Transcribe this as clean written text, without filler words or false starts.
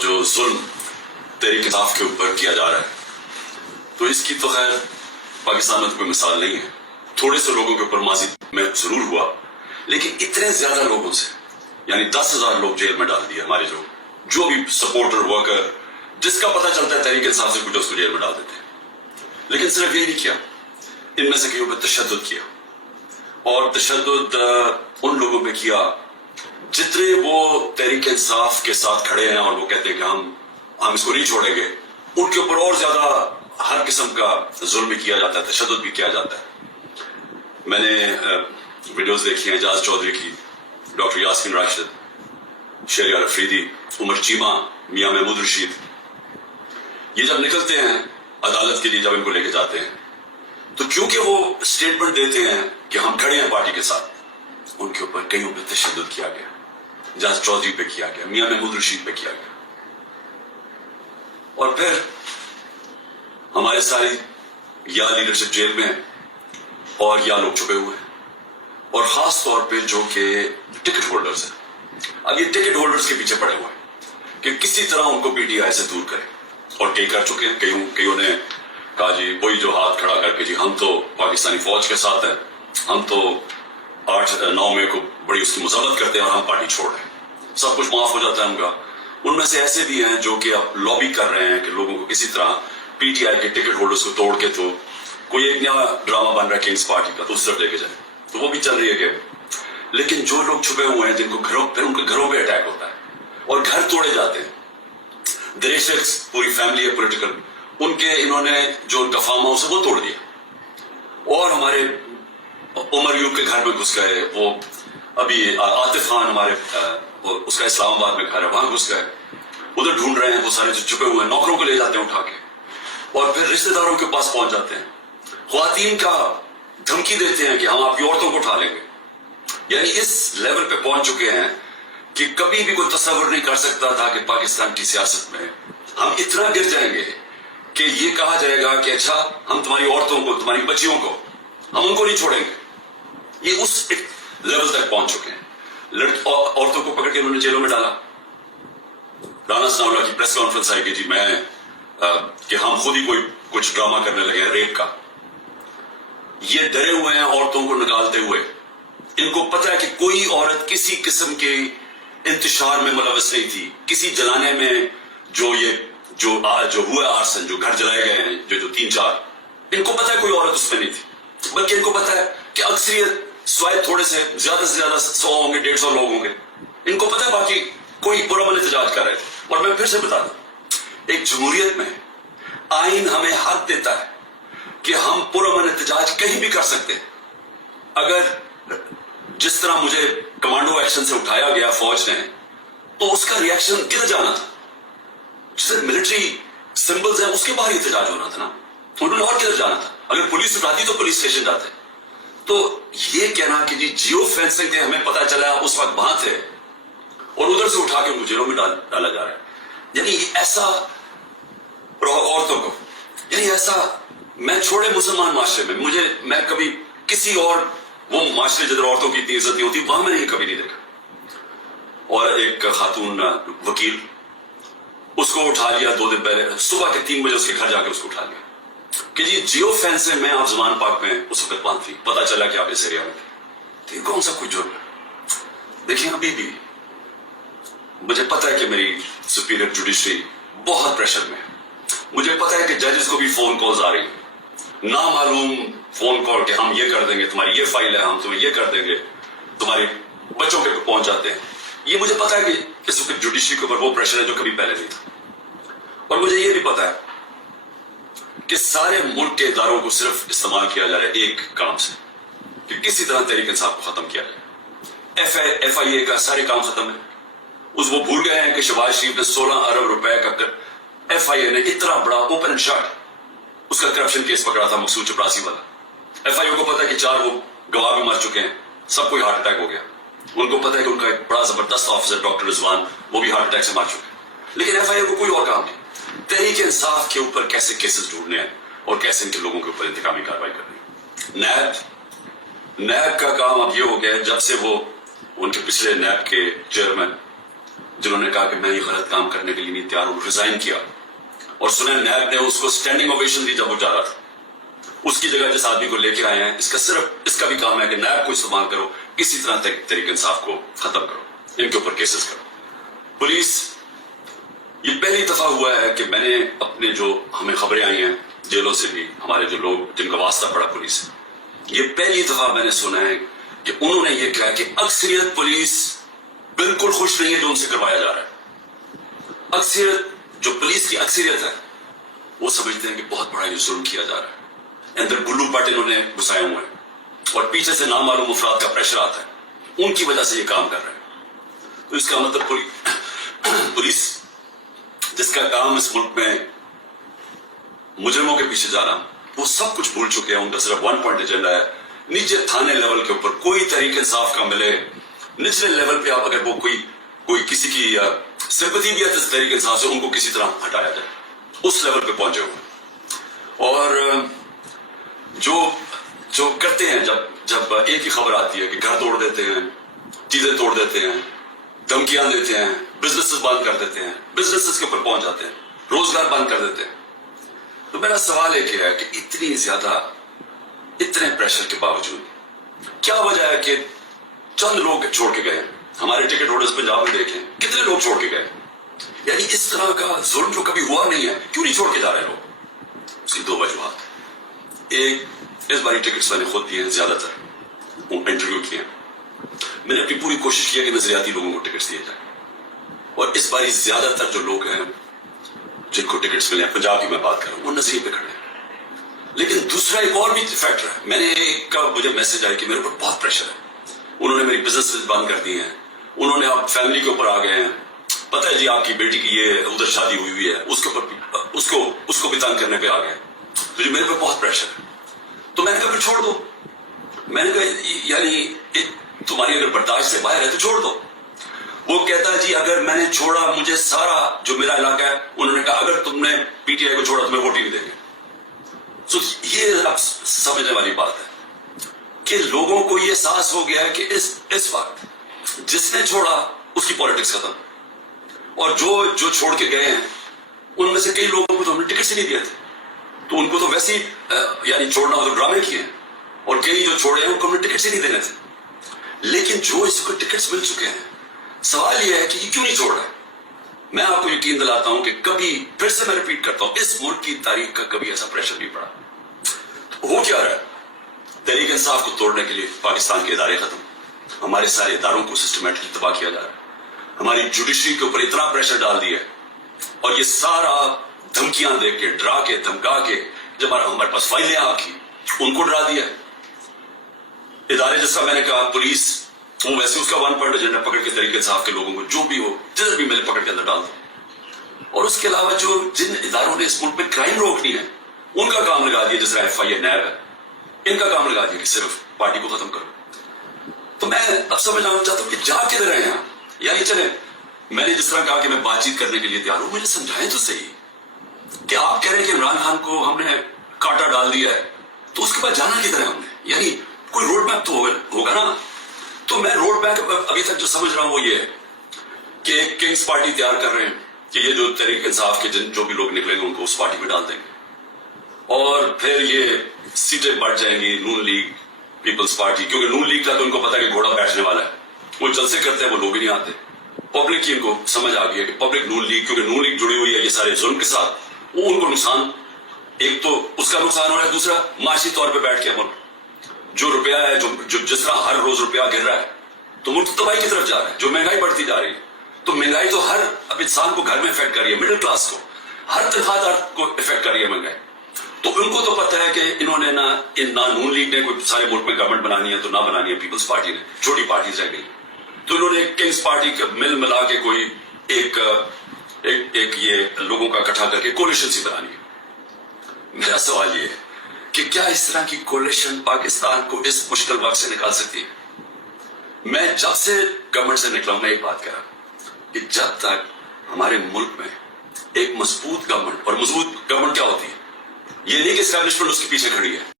جو ظلم تحریک انصاف کے اوپر کیا جا رہا ہے، تو اس کی تو خیر پاکستان میں تو کوئی مثال نہیں ہے. تھوڑے سے لوگوں کے اوپر ماضی میں ضرور ہوا، لیکن اتنے زیادہ لوگوں سے، یعنی 10,000 لوگ جیل میں ڈال دیے. ہمارے جو بھی سپورٹر ورکر جس کا پتہ چلتا ہے تحریک انصاف سے کچھ، اس کو جیل میں ڈال دیتے ہیں. لیکن صرف یہ نہیں کیا، ان میں سے کئیوں پہ تشدد کیا، اور تشدد ان لوگوں پہ کیا جتنے وہ تحریک انصاف کے ساتھ کھڑے ہیں اور وہ کہتے ہیں کہ ہم اس کو نہیں چھوڑیں گے. ان کے اوپر اور زیادہ ہر قسم کا ظلم بھی کیا جاتا ہے، تشدد بھی کیا جاتا ہے. میں نے ویڈیوز دیکھی ہیں اعجاز چودھری کی، ڈاکٹر یاسین راشد، شہریار افریدی، عمر چیمہ، میاں محمود رشید. یہ جب نکلتے ہیں عدالت کے لیے، جب ان کو لے کے جاتے ہیں، تو کیونکہ وہ اسٹیٹمنٹ دیتے ہیں کہ ہم کھڑے ہیں پارٹی کے ساتھ، ان کے اوپر کئیوں پہ تشدد کیا گیا. اعجاز چودھری پہ کیا گیا، میاں محمود رشید پہ کیا گیا. اور پھر ہمارے سارے یا لیڈرشپ جیل میں اور یا لوگ چھپے ہوئے ہیں، اور خاص طور پہ جو کہ ٹکٹ ہولڈرز ہیں. اب یہ ٹکٹ ہولڈرز کے پیچھے پڑے ہوئے ہیں کہ کسی طرح ان کو پی ٹی آئی سے دور کریں، اور کئی کر چکے ہیں. کئیوں نے کہا جی وہی جو ہاتھ کھڑا کر کے جی ہم تو پاکستانی فوج کے ساتھ ہیں، ہم تو 8-9 مئی کو بڑی اس کی مذمت کرتے ہیں اور ہم پارٹی چھوڑ رہے ہیں، سب کچھ معاف ہو جاتا ہے ان کا. ان میں سے ایسے بھی ہیں جو کہ اب لابی کر رہے ہیں کہ لوگوں کو کسی طرح پی ٹی آئی کے ٹکٹ ہولڈرز کو توڑ کے تو کوئی ایک نیا ڈرامہ بن رہا ہے کنگز پارٹی کا، تو اس طرف لے کے جائیں. تو وہ بھی چل رہی ہے گیم. لیکن جو لوگ چھپے ہوئے ہیں جن کو گھروں پہ، ان کے گھروں پہ اٹیک ہوتا ہے اور گھر توڑے جاتے ہیں. دریشکس پوری فیملی ہے پولیٹیکل، ان کے انہوں نے جو ان کا فارم ہاؤس ہے وہ توڑ دیا، اور ہمارے عمر یوب کے گھر میں گھس گئے. وہ ابھی عاطف خان ہمارے اس کا اسلام آباد میں گھر ہے، وہاں گھس گئے. ادھر ڈھونڈ رہے ہیں وہ سارے جو چھپے ہوئے ہیں، نوکروں کو لے جاتے ہیں اٹھا کے، اور پھر رشتہ داروں کے پاس پہنچ جاتے ہیں. خواتین کا دھمکی دیتے ہیں کہ ہم آپ کی عورتوں کو اٹھا لیں گے. یعنی اس لیول پہ پہنچ چکے ہیں کہ کبھی بھی کوئی تصور نہیں کر سکتا تھا کہ پاکستان کی سیاست میں ہم اتنا گر جائیں گے کہ یہ کہا جائے گا کہ اچھا ہم تمہاری عورتوں کو، تمہاری بچیوں کو، ہم ان کو نہیں چھوڑیں گے. یہ اس لیول تک پہنچ چکے ہیں. عورتوں کو پکڑ کے انہوں نے جیلوں میں ڈالا. رانا ثناء اللہ کی پریس کانفرنس آئی کہ ہم خود ہی کوئی کچھ ڈرامہ کرنے لگے ہیں ریپ کا. یہ ڈرے ہوئے ہیں عورتوں کو نکالتے ہوئے. ان کو پتہ ہے کہ کوئی عورت کسی قسم کے انتشار میں ملوث نہیں تھی، کسی جلانے میں جو ہوا آرسن، جو گھر جلائے گئے ہیں، جو 3-4، ان کو پتہ ہے کوئی عورت اس میں نہیں تھی. بلکہ ان کو پتہ ہے کہ اکثریت سوائے تھوڑے سے زیادہ 100 ہوں گے، 150 لوگ ہوں گے. ان کو پتہ ہے باقی کوئی پرامن احتجاج کر رہے تھے. اور میں پھر سے بتا دوں، ایک جمہوریت میں آئین ہمیں حق دیتا ہے کہ ہم پرامن احتجاج کہیں بھی کر سکتے ہیں. اگر جس طرح مجھے کمانڈو ایکشن سے اٹھایا گیا فوج نے، تو اس کا ریاکشن کدھر جانا تھا؟ جسے ملٹری سمبلز ہیں اس کے باہر احتجاج ہونا تھا نا. انہوں نے اور کدھر جانا تھا؟ اگر پولیس اٹھاتی تو پولیس اسٹیشن جاتے. تو یہ کہنا کہ جی جیو فینسنگ تھے، ہمیں پتا چلا اس وقت وہاں تھے، اور ادھر سے اٹھا کے ان کو جیلوں میں ڈالا جا رہا ہے. یعنی ایسا عورتوں کو، یعنی ایسا میں چھوڑے مسلمان معاشرے میں، میں کبھی کسی اور وہ معاشرے جدھر عورتوں کی اتنی عزت نہیں ہوتی وہاں میں کبھی نہیں دیکھا. اور ایک خاتون وکیل، اس کو اٹھا لیا 2 دن پہلے صبح کے 3 بجے اس کے گھر جا کے اس کو اٹھا لیا کہ جی جیو فینس میں آپ زمان پاک میں اس وقت بند تھی، پتا چلا کہ آپ اس ایریا میں تھے. یہ کون سا کچھ جرم ہے؟ دیکھیں ابھی بھی مجھے پتا ہے کہ میری سپیریئر جوڈیشری بہت پریشر میں ہے. مجھے پتا ہے کہ ججز کو بھی فون کالز آ رہی ہیں، نامعلوم فون کال کہ ہم یہ کر دیں گے، تمہاری یہ فائل ہے، ہم تمہیں یہ کر دیں گے، تمہارے بچوں کے پہنچ جاتے ہیں. یہ مجھے پتا ہے کہ اس وقت جوڈیشری کے اوپر وہ پریشر ہے جو کبھی پہلے نہیں تھا. اور مجھے یہ بھی پتا ہے کہ سارے ملک کے اداروں کو صرف استعمال کیا جا رہا ہے ایک کام سے، کہ کسی طرح تحریک انصاف کو ختم کیا جائے. ایف آئی اے کا سارے کام ختم ہے. وہ بھول گئے ہیں کہ شہباز شریف نے 16 ارب روپے کا ایف آئی اے نے اتنا بڑا اوپن اینڈ شٹ اس کا کرپشن کیس پکڑا تھا، مقصود چپراسی والا. ایف آئی اے کو پتا ہے کہ 4 وہ گواہ بھی مر چکے ہیں، سب کو ہارٹ اٹیک ہو گیا. ان کو پتا ہے کہ ان کا ایک بڑا زبردست آفیسر ڈاکٹر رضوان وہ بھی ہارٹ اٹیک سے مر چکے ہیں. لیکن ایف آئی اے کو کوئی اور کام نہیں. تحریک انصاف کے اوپر کیسے کیسز ڈھونڈنے ہیں اور کیسے ان کے لوگوں کے اوپر انتقامی کارروائی کرنی ہے. نیب کا کام اب یہ ہو گیا ہے، جب سے وہ ان کے پچھلے نیب کے چیئرمین जिन्होंने कहा कि मैं ये गलत काम करने के लिए नहीं तैयार हूं, रिजाइन किया। और सुनील नायक ने उसको स्टैंडिंग ओवेशन दी जब वो जा रहा था। उसकी जगह जिस आदमी को लेकर आए हैं, इसका भी काम है कि नायब को इस्तेमाल करो, इसी तरह तहरीक इंसाफ को खत्म करो, इनके ऊपर केसेस करो। पुलिस, ये पहली दफा हुआ है कि मैंने अपने जो हमें खबरें आई हैं जेलों से भी, हमारे जो लोग जिनका वास्ता पड़ा पुलिस से, ये पहली दफा मैंने सुना है कि उन्होंने ये कहा कि अक्सरियत पुलिस बिल्कुल खुश नहीं है जो उनसे करवाया जा रहा है। अक्सरियत, जो पुलिस की अक्सरियत है, वो समझते हैं कि बहुत बड़ा ये जुल्म किया जा रहा है, अंदर गुल्लू पार्ट इन्होंने घुसाए हुए हैं और पीछे से नामालूम अफराद का प्रेशर आता है, उनकी वजह से ये काम कर रहे हैं। तो इसका मतलब पुलिस जिसका काम इस मुल्क में मुजरिमों के पीछे जाना, वो सब कुछ भूल चुके हैं। उनका सिर्फ 1 पॉइंट एजेंडा है, नीचे थाने लेवल के ऊपर कोई तरीके इंसाफ का मिले, निचले लेवल पे आप अगर वो कोई किसी की सिंपैथी भी है इस तरीके इंसाफ से, उनको किसी तरह हटाया जाए, उस लेवल पे पहुंचे हुए। और जो करते हैं, जब एक ही खबर आती है कि घर तोड़ देते हैं, चीजें तोड़ देते हैं, धमकियां देते हैं, बिजनेसेस बंद कर देते हैं, बिजनेसेस के ऊपर पहुंच जाते हैं, रोजगार बंद कर देते हैं। तो मेरा सवाल एक है कि इतने प्रेशर के बावजूद क्या वजह है कि चंद लोग छोड़ के गए? हमारे टिकट होल्डर्स पंजाब में देखें, कितने लोग छोड़ के गए? यानी इस तरह का जुल्म जो कभी हुआ नहीं है, क्यों नहीं छोड़ के जा रहे लोग? उसकी 2 वजूहत। एक, इस बारी टिकट्स मैंने खुद दिए हैं, ज्यादातर इंटरव्यू किए। मैंने अपनी पूरी कोशिश की कि नजरियाती लोगों को टिकट्स दिए जाए, और इस बारी ज्यादातर जो लोग हैं जिनको टिकट्स मिले, पंजाब की मैं बात कर रहा हूं, वो नजरिए पे खड़े हैं। लेकिन दूसरा एक और भी फैक्टर है। मुझे मैसेज आया कि मेरे ऊपर बहुत प्रेशर है, उन्होंने मेरी बिजनेस बंद कर दी है, उन्होंने आप फैमिली के ऊपर आ गए हैं, पता है जी आपकी बेटी की ये उधर शादी हुई है, उसके ऊपर उसको भी तंग करने पे आ गए, तो जी मेरे पे बहुत प्रेशर है। तो मैंने कहा फिर छोड़ दो। मैंने कहा यानी तुम्हारी अगर बर्दाश्त से बाहर है तो छोड़ दो। वो कहता है जी अगर मैंने छोड़ा, मुझे सारा जो मेरा इलाका है, उन्होंने कहा अगर तुमने पीटीआई को छोड़ा तुम्हें वोट ही नहीं देंगे। तो ये आप समझने वाली बात है कि लोगों को ये एहसास हो गया है कि इस वक्त जिसने छोड़ा उसकी पॉलिटिक्स खत्म। और जो छोड़ के गए हैं उनमें से कई लोगों को तो हमने टिकट ही नहीं दिए थे, तो उनको तो वैसे ही यानी छोड़ना हो तो ड्रामे किए, और कई जो छोड़े हैं उनको हमने टिकट ही नहीं देने थे। लेकिन जो इसको टिकट्स मिल चुके हैं, सवाल यह है कि ये क्यों नहीं छोड़ रहा है? मैं आपको यकीन दिलाता हूं कि कभी, फिर से मैं रिपीट करता हूं, इस मुल्क की तारीख का कभी ऐसा प्रेशर नहीं पड़ा। तो हो क्या रहा है? तहरीक इंसाफ को तोड़ने के लिए पाकिस्तान के इदारे खत्म, हमारे सारे इदारों को सिस्टमेटिकली तबाह किया जा रहा है, हमारी जुडिशरी के ऊपर इतना प्रेशर डाल दिया है, और ये सारा धमकियां दे के, डरा के, धमका के, जब हमारे पास फाइलें आपकी, उनको डरा दिया है। इदारे जैसा मैंने कहा पुलिस, वो वैसे उसका 1 पॉइंट एजेंडा पकड़ के तरीके इंसाफ के लोगों को जो भी हो, जिधर भी मिले पकड़ के अंदर डाल दो। और उसके अलावा जिन इदारों ने इस मुल्क में क्राइम रोकनी है, उनका काम लगा दिया, जैसे FIA नैब है, इनका काम लगा दिया कि सिर्फ पार्टी को खत्म करो। तो मैं अब समझना चाहता हूं कि जा किधर रहे हैं? यानी चले, मैंने जिस तरह कहा कि मैं बातचीत करने के लिए तैयार हूं, मुझे समझाएं तो सही कि आप कह रहे हैं कि इमरान खान को हमने कांटा डाल दिया है, तो उसके बाद जाना किधर है हमने? यानी कोई रोड मैप तो होगा ना। तो मैं रोड मैप अभी तक जो समझ रहा हूं वो ये है कि एक किंग्स पार्टी तैयार कर रहे हैं कि ये जो तहरीक इंसाफ के जो भी लोग निकलेंगे उनको उस पार्टी में डाल देंगे, और फिर ये सीटें बढ़ जाएंगी नून लीग, पीपल्स पार्टी, क्योंकि नून लीग का तो उनको पता है कि घोड़ा बैठने वाला है, वो जलसे करते हैं, वो लोग ही नहीं आते। पब्लिक की इनको समझ आ गई है कि पब्लिक नून लीग, क्योंकि नून लीग जुड़ी हुई है ये सारे जुल्म के साथ, वो उनको नुकसान, एक तो उसका नुकसान हो रहा है, दूसरा माशी तौर पर बैठ के मुल्क जो रुपया है, जो जिस तरह हर रोज रुपया गिर रहा है, तो मुल्क तबाही की तरफ जा रहा है, जो महंगाई बढ़ती जा रही है। तो महंगाई तो हर अब इंसान को घर में इफेक्ट कर रही है, मिडिल क्लास को, हर तनख्वाहदार को इफेक्ट कर रही है महंगाई। तो उनको तो पता है कि इन्होंने ना नून लीग ने कोई सारे मुल्क में गवर्नमेंट बनानी है तो ना बनानी है, पीपल्स पार्टी ने, छोटी पार्टी रह गई, तो इन्होंने किंग्स पार्टी के मिला के कोई एक ये लोगों का इकट्ठा करके कोलिशन सी बनानी है। मेरा सवाल ये है कि क्या इस तरह की कोलिशन पाकिस्तान को इस मुश्किल वक्त से निकाल सकती है? मैं जब से गवर्नमेंट से निकला हूं, मैं एक बात कह रहा कि जब तक हमारे मुल्क में एक मजबूत गवर्नमेंट, और मजबूत गवर्नमेंट क्या होती है, ये नहीं कि एस्टैब्लिशमेंट उसके पीछे खड़ी है,